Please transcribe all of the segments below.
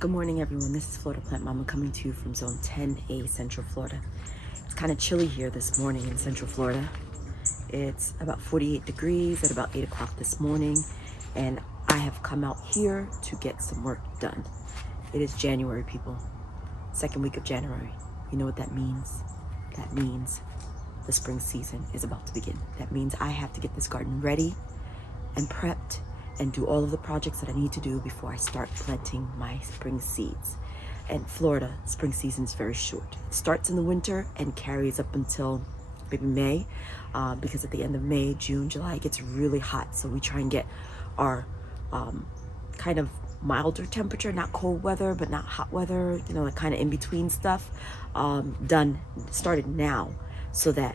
Good morning, everyone. This is Florida Plant Mama coming to you from Zone 10A, Central Florida. It's kind of chilly here this morning in Central Florida. It's about 48 degrees at about 8 o'clock this morning, and I have come out here to get some work done. It is January, people. Second week of January. You know what that means? That means the spring season is about to begin. That means I have to get this garden ready and prepped and do all of the projects that I need to do before I start planting my spring seeds. And Florida, spring season is very short. It starts in the winter and carries up until maybe May, because at the end of May, June, July, it gets really hot. So we try and get our kind of milder temperature, not cold weather, but not hot weather, you know, like kind of in between stuff, started now, so that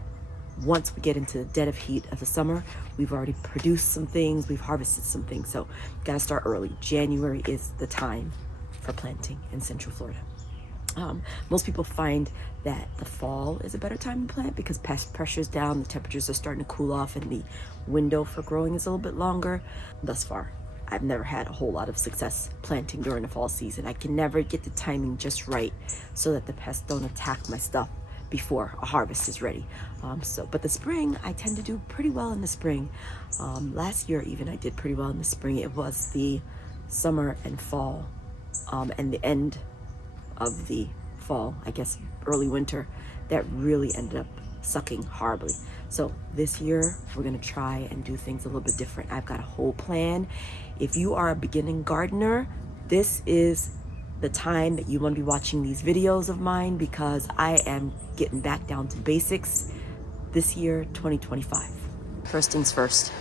once we get into the dead of heat of the summer, we've already produced some things, we've harvested some things. So gotta start early. January is the time for planting in Central Florida. Most people find that the fall is a better time to plant because pest pressure's down, the temperatures are starting to cool off, and the window for growing is a little bit longer. Thus far, I've never had a whole lot of success planting during the fall season. I can never get the timing just right so that the pests don't attack my stuff before a harvest is ready. But the spring, I tend to do pretty well in the spring. Last year even, I did pretty well in the spring. It was the summer and fall, and the end of the fall, I guess early winter, that really ended up sucking horribly. So this year, we're gonna try and do things a little bit different. I've got a whole plan. If you are a beginning gardener, this is the time that you want to be watching these videos of mine, because I am getting back down to basics this year, 2025. First things first,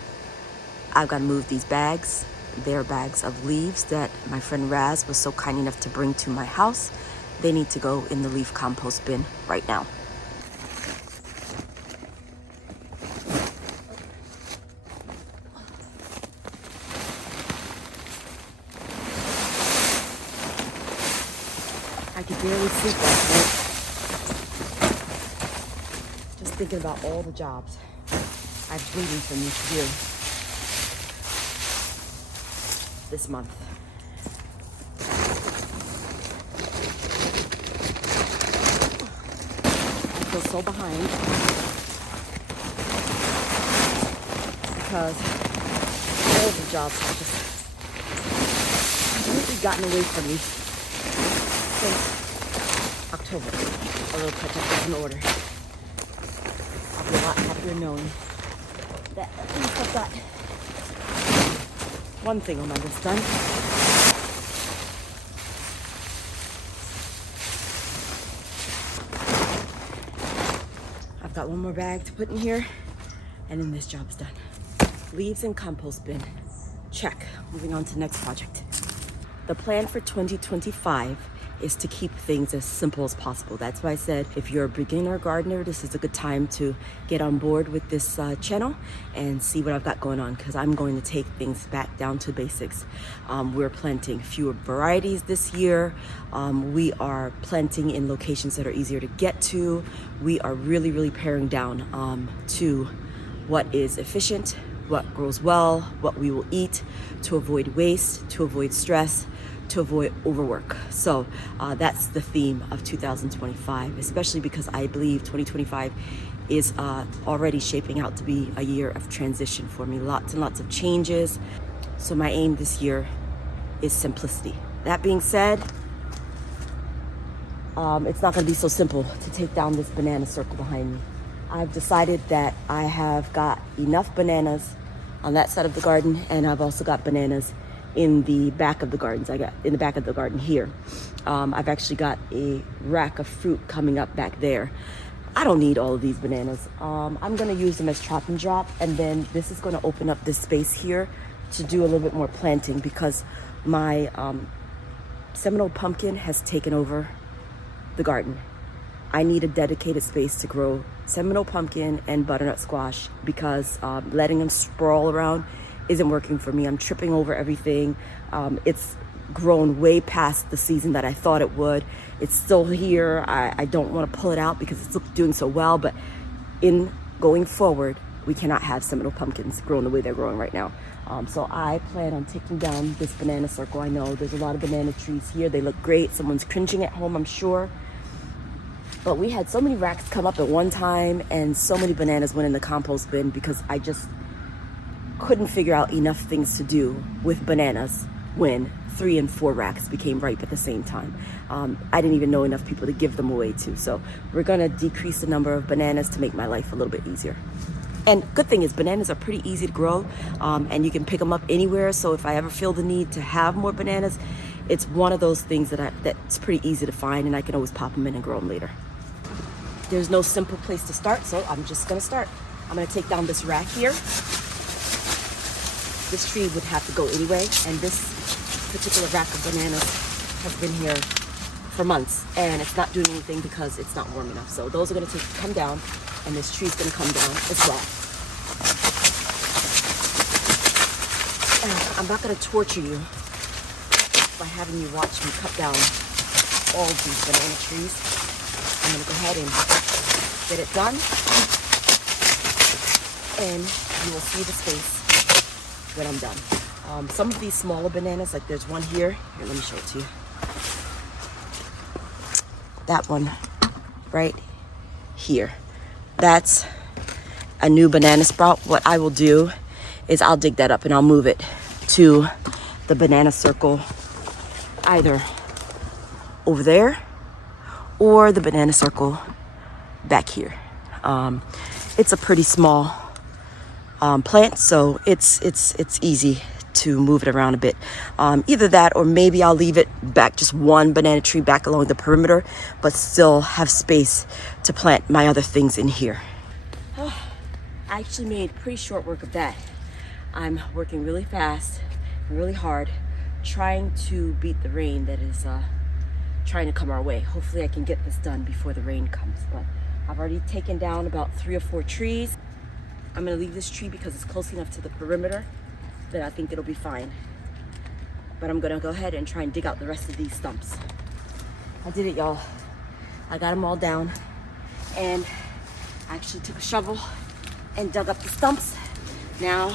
I've got to move these bags. They're bags of leaves that my friend Raz was so kind enough to bring to my house. They need to go in the leaf compost bin right now. I could barely sleep last night, just thinking about all the jobs I've waiting for me to do this month. I feel so behind because all the jobs have just completely gotten away from me since October. A little catch-up is in order. I'll be a lot happier knowing that at least I've got one thing on my list done. I've got one more bag to put in here, and then this job's done. Leaves and compost bin. Check. Moving on to the next project. The plan for 2025 is to keep things as simple as possible. That's why I said if you're a beginner gardener, this is a good time to get on board with this channel and see what I've got going on, because I'm going to take things back down to basics. We're planting fewer varieties this year. We are planting in locations that are easier to get to. We are really paring down to what is efficient, what grows well, what we will eat, to avoid waste, to avoid stress, to avoid overwork. So that's the theme of 2025, especially because I believe 2025 is already shaping out to be a year of transition for me. Lots and lots of changes. So my aim this year is simplicity. That being said, it's not going to be so simple to take down this banana circle behind me. I've decided that I have got enough bananas on that side of the garden, and I've also got bananas in the back of the gardens. I got in the back of the garden here. I've actually got a rack of fruit coming up back there. I don't need all of these bananas. I'm gonna use them as chop and drop, and then this is gonna open up this space here to do a little bit more planting, because my Seminole pumpkin has taken over the garden. I need a dedicated space to grow Seminole pumpkin and butternut squash, because letting them sprawl around isn't working for me. I'm tripping over everything. It's grown way past the season that I thought it would. It's still here. I don't want to pull it out because it's doing so well, but in going forward, we cannot have Seminole pumpkins growing the way they're growing right now. So I plan on taking down this banana circle. I know there's a lot of banana trees here. They look great. Someone's cringing at home, I'm sure. But we had so many racks come up at one time, and so many bananas went in the compost bin because I just couldn't figure out enough things to do with bananas when 3 and 4 racks became ripe at the same time. I didn't even know enough people to give them away to. So we're gonna decrease the number of bananas to make my life a little bit easier. And good thing is bananas are pretty easy to grow, and you can pick them up anywhere. So if I ever feel the need to have more bananas, it's one of those things that's pretty easy to find, and I can always pop them in and grow them later. There's no simple place to start, so I'm just gonna start. I'm gonna take down this rack here. This tree would have to go anyway, and this particular rack of bananas has been here for months, and it's not doing anything because it's not warm enough. So those are gonna come down, and this tree's gonna come down as well. I'm not gonna torture you by having you watch me cut down all of these banana trees. I'm gonna go ahead and get it done, and you will see the space when I'm done. Some of these smaller bananas, like there's one here. Here, let me show it to you. That one right here. That's a new banana sprout. What I will do is I'll dig that up and I'll move it to the banana circle, either over there or the banana circle back here. It's a pretty small plant, so it's easy to move it around a bit. Either that, or maybe I'll leave it back, just one banana tree back along the perimeter, but still have space to plant my other things in here. I actually made pretty short work of that. I'm working really fast and really hard, trying to beat the rain that is trying to come our way. Hopefully I can get this done before the rain comes, but I've already taken down about 3 or 4 trees. I'm gonna leave this tree because it's close enough to the perimeter that I think it'll be fine. But I'm gonna go ahead and try and dig out the rest of these stumps. I did it, y'all. I got them all down, and I actually took a shovel and dug up the stumps. Now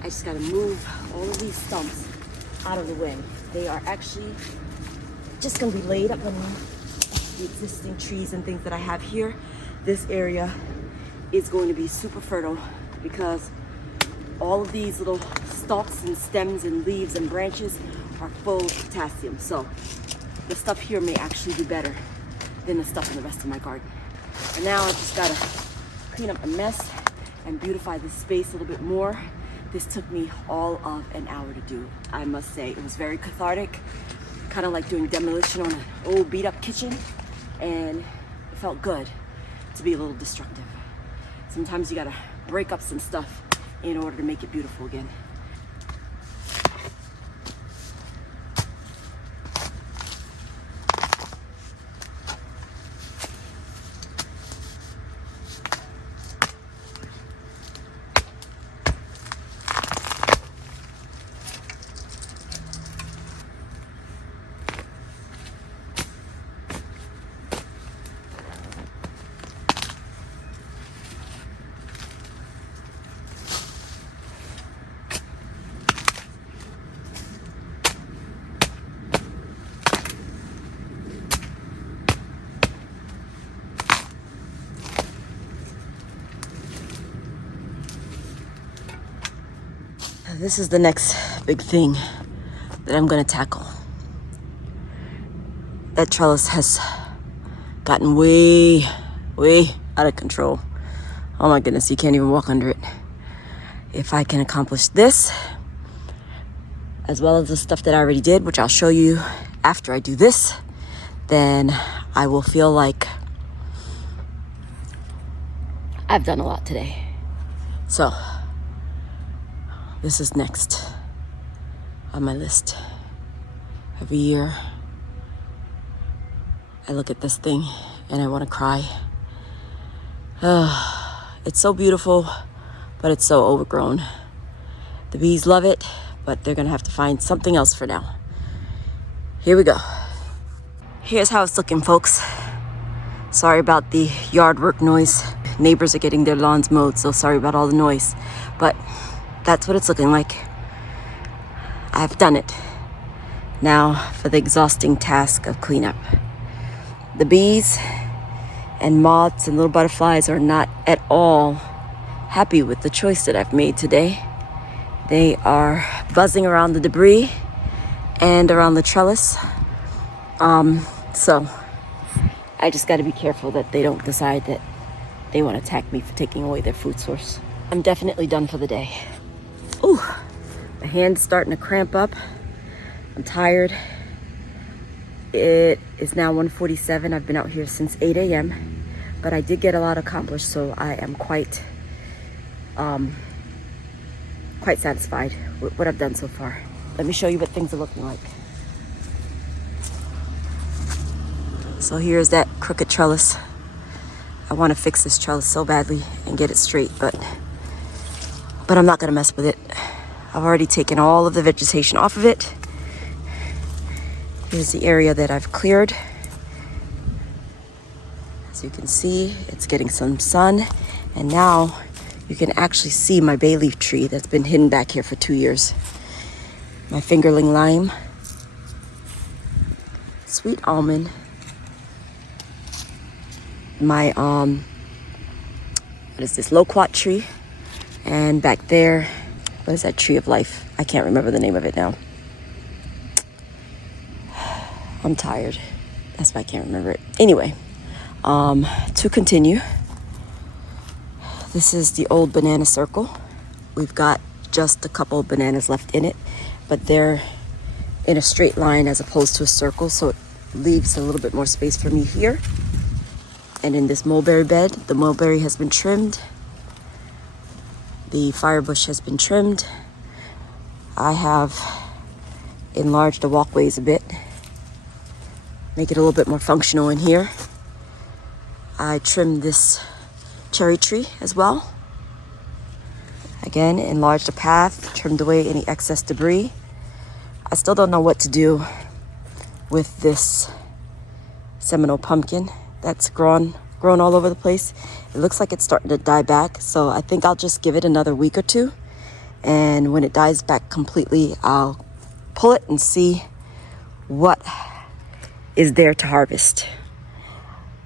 I just gotta move all of these stumps out of the way. They are actually just gonna be laid up on the existing trees and things that I have here. This area is going to be super fertile because all of these little stalks and stems and leaves and branches are full of potassium. So the stuff here may actually do better than the stuff in the rest of my garden. And now I just gotta clean up the mess and beautify this space a little bit more. This took me all of an hour to do. I must say, it was very cathartic, kind of like doing demolition on an old beat up kitchen, and it felt good to be a little destructive. Sometimes you gotta break up some stuff in order to make it beautiful again. This is the next big thing that I'm gonna tackle. That trellis has gotten way out of control. Oh my goodness, you can't even walk under it. If I can accomplish this, as well as the stuff that I already did, which I'll show you after I do this, then I will feel like I've done a lot today. So this is next on my list. Every year I look at this thing and I want to cry. It's so beautiful, but it's so overgrown. The bees love it, but they're gonna have to find something else for now. Here we go. Here's how it's looking, folks. Sorry about the yard work noise. Neighbors are getting their lawns mowed, so sorry about all the noise. But that's what it's looking like. I've done it. Now for the exhausting task of cleanup. The bees and moths and little butterflies are not at all happy with the choice that I've made today. They are buzzing around the debris and around the trellis. So I just got to be careful that they don't decide that they want to attack me for taking away their food source. I'm definitely done for the day. Ooh, my hand's starting to cramp up. I'm tired. It is now 1:47. I've been out here since 8 a.m. But I did get a lot accomplished, so I am quite satisfied with what I've done so far. Let me show you what things are looking like. So here's that crooked trellis. I want to fix this trellis so badly and get it straight, but I'm not going to mess with it. I've already taken all of the vegetation off of it. Here's the area that I've cleared. As you can see, it's getting some sun, and now you can actually see my bay leaf tree that's been hidden back here for 2 years. My fingerling lime, sweet almond, my what is this, loquat tree, and back there, what is that tree of life? I can't remember the name of it now. I'm tired. That's why I can't remember it. Anyway, to continue, this is the old banana circle. We've got just a couple of bananas left in it, but they're in a straight line as opposed to a circle, so it leaves a little bit more space for me here. And in this mulberry bed, the mulberry has been trimmed. The firebush has been trimmed. I have enlarged the walkways a bit, make it a little bit more functional in here. I trimmed this cherry tree as well. Again, enlarged the path, trimmed away any excess debris. I still don't know what to do with this Seminole pumpkin that's grown all over the place. It looks like it's starting to die back, so I think I'll just give it another week or two, and when it dies back completely, I'll pull it and see what is there to harvest.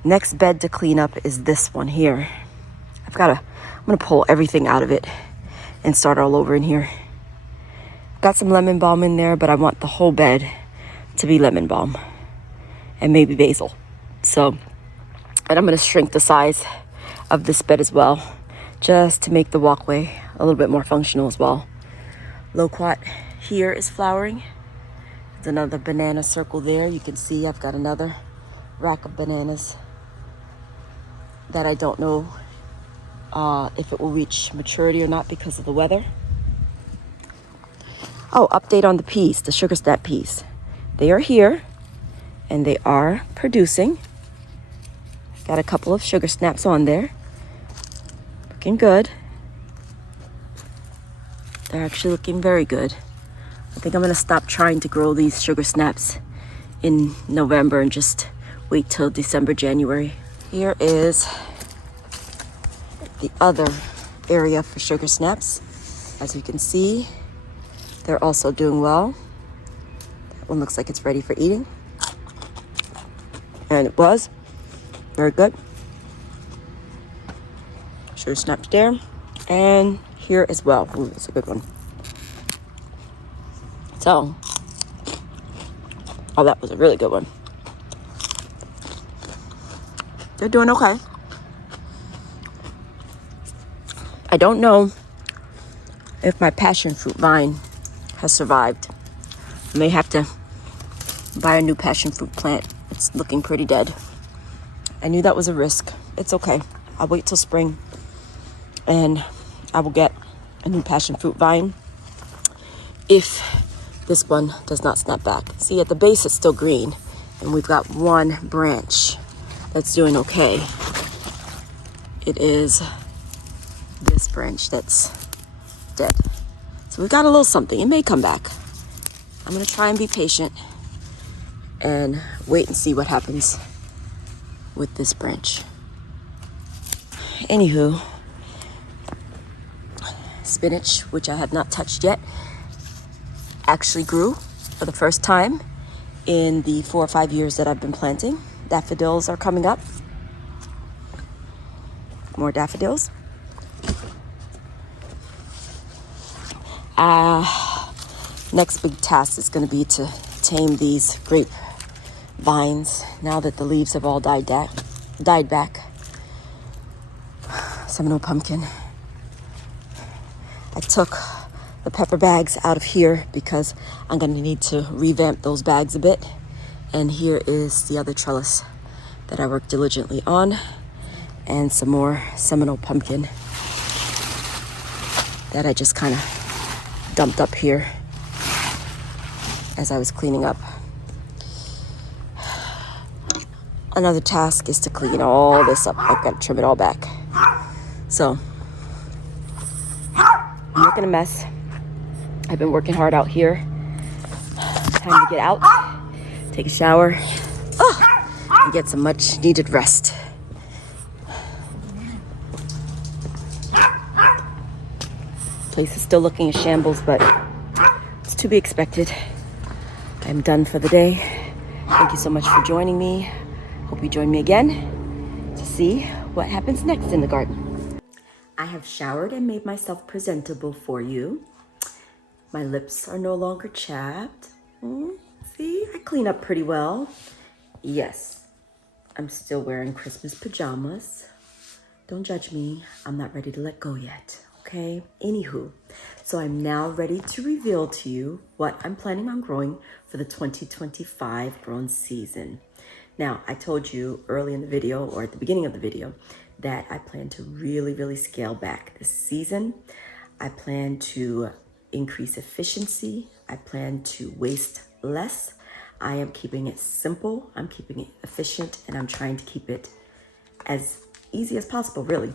Next bed to clean up is this one here. I'm gonna pull everything out of it and start all over in here. Got some lemon balm in there, but I want the whole bed to be lemon balm and maybe basil. And I'm gonna shrink the size of this bed as well, just to make the walkway a little bit more functional as well. Loquat here is flowering. There's another banana circle there. You can see I've got another rack of bananas that I don't know if it will reach maturity or not because of the weather. Oh, update on the peas, the sugar snap peas. They are here and they are producing. Got a couple of sugar snaps on there. Looking good. They're actually looking very good. I think I'm gonna stop trying to grow these sugar snaps in November and just wait till December, January. Here is the other area for sugar snaps. As you can see, they're also doing well. That one looks like it's ready for eating. And it was. Very good. Sugar snaps there. And here as well. Ooh, that's a good one. So, oh, that was a really good one. They're doing okay. I don't know if my passion fruit vine has survived. I may have to buy a new passion fruit plant. It's looking pretty dead. I knew that was a risk. It's okay. I'll wait till spring and I will get a new passion fruit vine if this one does not snap back. See, at the base it's still green and we've got one branch that's doing okay. It is this branch that's dead. So we've got a little something. It may come back. I'm gonna try and be patient and wait and see what happens with this branch. Anywho, spinach, which I have not touched yet, actually grew for the first time in the 4 or 5 years that I've been planting. Daffodils are coming up. More daffodils. Next big task is going to be to tame these grape vines now that the leaves have all died back. Seminole pumpkin. I took the pepper bags out of here because I'm going to need to revamp those bags a bit. And here is the other trellis that I worked diligently on, and some more Seminole pumpkin that I just kind of dumped up here as I was cleaning up. Another task is to clean all this up. I've got to trim it all back. So, I'm making a mess. I've been working hard out here. Time to get out, take a shower, and get some much needed rest. Place is still looking a shambles, but it's to be expected. I'm done for the day. Thank you so much for joining me. Hope you join me again to see what happens next in the garden. I have showered and made myself presentable for you. My lips are no longer chapped. See, I clean up pretty well. Yes, I'm still wearing Christmas pajamas. Don't judge me. I'm not ready to let go yet, okay? Anywho, so I'm now ready to reveal to you what I'm planning on growing for the 2025 growing season. Now, I told you early in the video, or at the beginning of the video, that I plan to really scale back this season. I plan to increase efficiency. I plan to waste less. I am keeping it simple. I'm keeping it efficient, and I'm trying to keep it as easy as possible, really,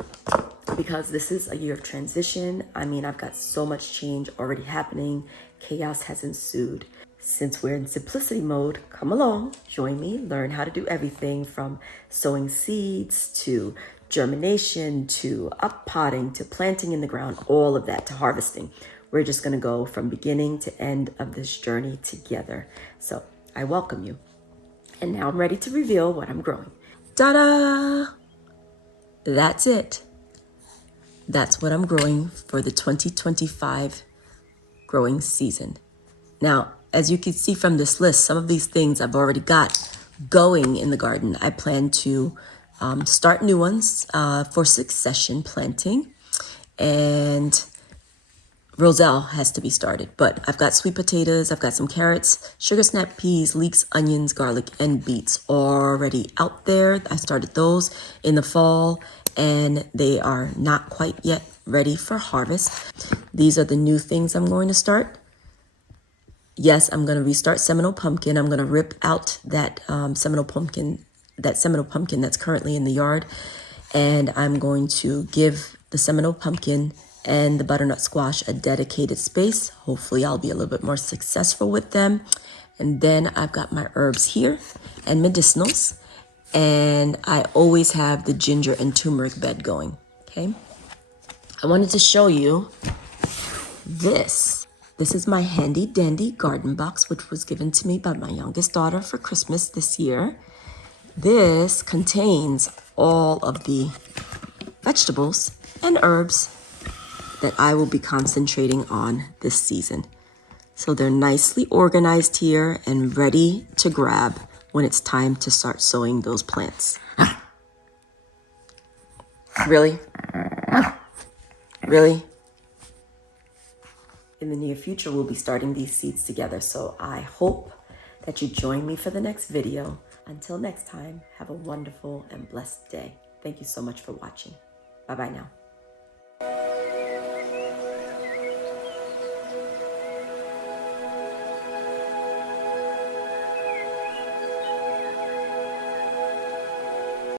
because this is a year of transition. I mean, I've got so much change already happening. Chaos has ensued. Since we're in simplicity mode, come along, join me, learn how to do everything from sowing seeds to germination to up potting to planting in the ground, all of that to harvesting. We're just going to go from beginning to end of this journey together. So I welcome you. And now I'm ready to reveal what I'm growing. Ta-da! That's it. That's what I'm growing for the 2025 growing season. Now, as you can see from this list, some of these things I've already got going in the garden. I plan to start new ones for succession planting, and roselle has to be started. But I've got sweet potatoes, I've got some carrots, sugar snap peas, leeks, onions, garlic, and beets already out there. I started those in the fall, and they are not quite yet ready for harvest. These are the new things I'm going to start. Yes, I'm going to restart Seminole pumpkin. I'm going to rip out that Seminole pumpkin that's currently in the yard. And I'm going to give the Seminole pumpkin and the butternut squash a dedicated space. Hopefully I'll be a little bit more successful with them. And then I've got my herbs here and medicinals. And I always have the ginger and turmeric bed going, okay? I wanted to show you this. This is my handy dandy garden box, which was given to me by my youngest daughter for Christmas this year. This contains all of the vegetables and herbs that I will be concentrating on this season. So they're nicely organized here and ready to grab when it's time to start sowing those plants. Really? Really? In the near future, we'll be starting these seeds together. So I hope that you join me for the next video. Until next time, have a wonderful and blessed day. Thank you so much for watching. Bye-bye now.